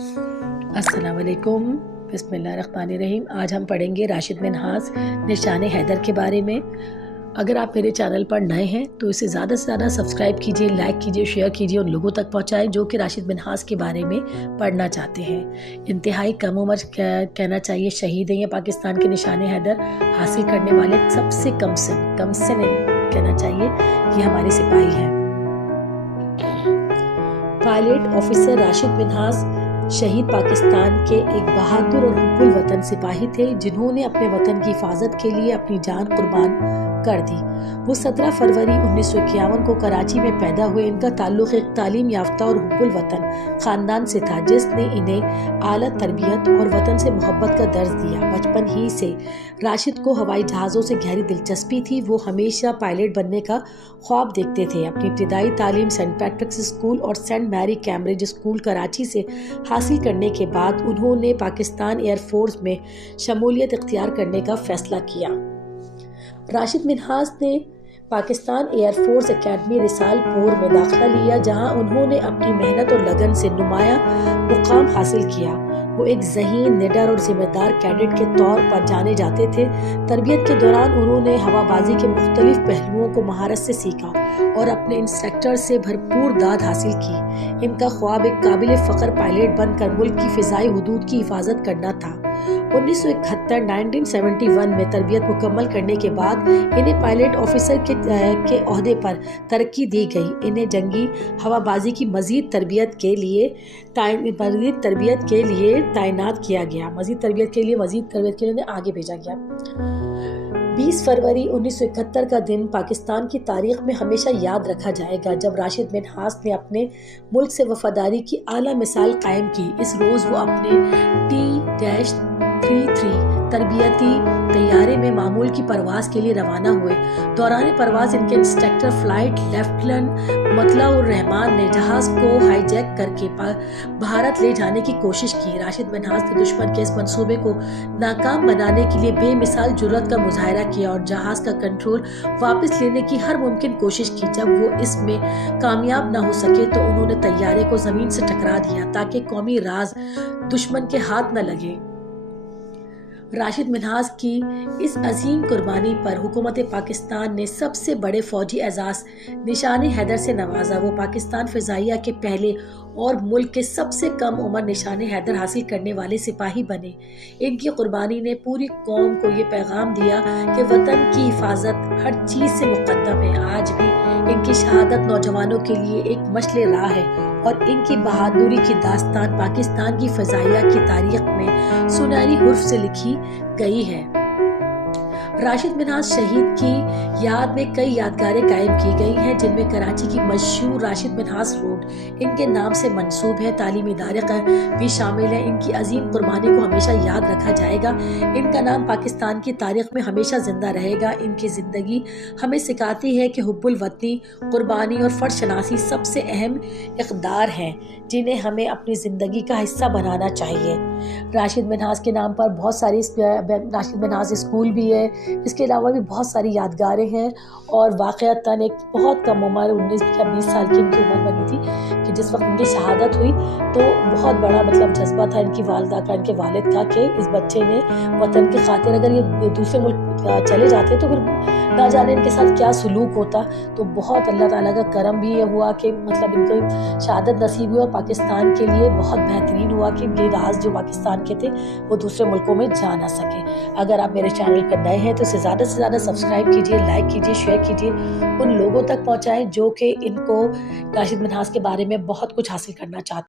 अस्सलाम वालेकुम, बिस्मिल्लाहिर्रहमानिर्रहीम। आज हम पढ़ेंगे राशिद मिन्हास निशान हैदर के बारे में। अगर आप मेरे चैनल पर नए हैं तो इसे ज़्यादा से ज़्यादा सब्सक्राइब कीजिए, लाइक कीजिए, शेयर कीजिए, उन लोगों तक पहुंचाएं जो कि राशिद मिन्हास के बारे में पढ़ना चाहते हैं। इंतहाई कम उम्र कहना चाहिए शहीद हैं ये पाकिस्तान के निशान हैदर हासिल करने वाले सबसे कम सन कहना चाहिए ये हमारे सिपाही हैं। पायलट ऑफिसर राशिद मिन्हास शहीद पाकिस्तान के एक बहादुर और हुब्बुल वतन सिपाही थे जिन्होंने अपने वतन की हिफाजत के लिए अपनी जान कुर्बान कर दी। वो 17 फरवरी 1951 को कराची में पैदा हुए। इनका ताल्लुक़ एक तालीम याफ्ता और हुब्बुल वतन ख़ानदान से था जिसने इन्हें आला तरबियत और वतन से मोहब्बत का दर्ज दिया। बचपन ही से राशिद को हवाई जहाज़ों से गहरी दिलचस्पी थी। वो हमेशा पायलट बनने का ख्वाब देखते थे। अपनी इब्तिदाई तालीम सेंट पैट्रिक्स स्कूल और Saint Mary Cambridge school Karachi से हासिल करने के बाद उन्होंने पाकिस्तान एयरफोर्स में शमूलियत इख्तियार करने का फ़ैसला किया। राशिद मिन्हास ने पाकिस्तान एयरफोर्स एकेडमी रिसालपुर में दाखिला लिया जहां उन्होंने अपनी मेहनत और लगन से नुमाया मुकाम हासिल किया। वो एक ज़हीन, निडर और जिम्मेदार कैडेट के तौर पर जाने जाते थे। तरबियत के दौरान उन्होंने हवाबाजी के मुख्तलिफ पहलुओं को महारत से सीखा और अपने इंस्ट्रक्टर से भरपूर दाद हासिल की। इनका ख्वाब एक काबिल फ़ख्र पायलट बनकर मुल्क की फ़िज़ाई हुदूद की हिफाजत करना था। 1971 में तरबियत मुकम्मल करने के बाद इन्हें पायलट ऑफिसर के ओहदे पर तरक्की दी गई। इन्हें जंगी हवाबाजी की मज़ीद तरबियत के लिए तैनात किया गया। मज़ीद तरबियत के लिए इन्हें आगे भेजा गया। 20 फरवरी 1971 का दिन पाकिस्तान की तारीख में हमेशा याद रखा जाएगा जब राशिद मिन्हास ने अपने मुल्क से वफादारी की आला मिसाल कायम की। इस रोज़ वो अपने T-33 तरबियती तैयारे में मामूल की परवाज़ के लिए रवाना हुए। दौरान परवाज़ इनके इंस्ट्रक्टर फ्लाइट लेफ्टिनेंट मतलाउर रहमान ने जहाज़ को हाईजैक करके भारत ले जाने की कोशिश की। राशिद मिन्हास ने दुश्मन के इस मंसूबे को नाकाम बनाने के लिए बेमिसाल जुर्रत का मुजाहरा किया और जहाज़ का कंट्रोल वापस लेने की हर मुमकिन कोशिश की। जब वो इसमें कामयाब न हो सके तो उन्होंने तैयारे को ज़मीन से टकरा दिया ताकि कौमी राज दुश्मन के हाथ न लगे। राशिद मिन्हास की इस अजीम कुर्बानी पर हुकूमत पाकिस्तान ने सबसे बड़े फौजी एजाज़ निशान हैदर से नवाजा। वो पाकिस्तान फ़िज़ाइया के पहले और मुल्क के सबसे कम उम्र निशान हैदर हासिल करने वाले सिपाही बने। इनकी कुर्बानी ने पूरी कौम को ये पैगाम दिया कि वतन की हिफाजत हर चीज़ से मुक़द्दम है। आज भी इनकी शहादत नौजवानों के लिए एक मशले राह है और इनकी बहादुरी की दास्तान पाकिस्तान की फ़िज़ाइया की तारीख़ में सुनहरी हुर्फ से लिखी गई है। राशिद मिन्हास शहीद की याद में कई यादगारें कायम की गई हैं जिनमें कराची की मशहूर राशिद मिन्हास रोड इनके नाम से मंसूब है। तालीमी इदारे भी शामिल हैं। इनकी अजीम कुर्बानी को हमेशा याद रखा जाएगा। इनका नाम पाकिस्तान की तारीख में हमेशा जिंदा रहेगा। इनकी ज़िंदगी हमें सिखाती है कि हुब्बुल वतनी, कुर्बानी और फ़र्द शनासी सबसे अहम इक़दार हैं जिन्हें हमें अपनी ज़िंदगी का हिस्सा बनाना चाहिए। राशिद मिन्हास के नाम पर बहुत सारी राशिद मिन्हास स्कूल भी है। इसके अलावा भी बहुत सारी यादगारें हैं और वाक़यातन एक बहुत कम उम्र 19 या 20 साल की इनकी उम्र बनी थी कि जिस वक्त इनकी शहादत हुई तो बहुत बड़ा जज्बा था इनकी वालिदा का, इनके वालिद का कि इस बच्चे ने वतन की खातिर अगर ये दूसरे मुल्क चले जाते तो फिर ना जाने इनके साथ क्या सलूक होता। तो बहुत अल्लाह ताला का करम भी ये हुआ कि इनको शहादत नसीब हुई और पाकिस्तान के लिए बहुत बेहतरीन हुआ कि ये राज जो पाकिस्तान के थे वो दूसरे मुल्कों में जा ना सके। अगर आप मेरे चैनल पर नए हैं तो इसे ज़्यादा से ज़्यादा सब्सक्राइब कीजिए, लाइक कीजिए, शेयर कीजिए, उन लोगों तक पहुँचाएँ जो कि इनको राशिद मिन्हास के बारे में बहुत कुछ हासिल करना चाहते हैं।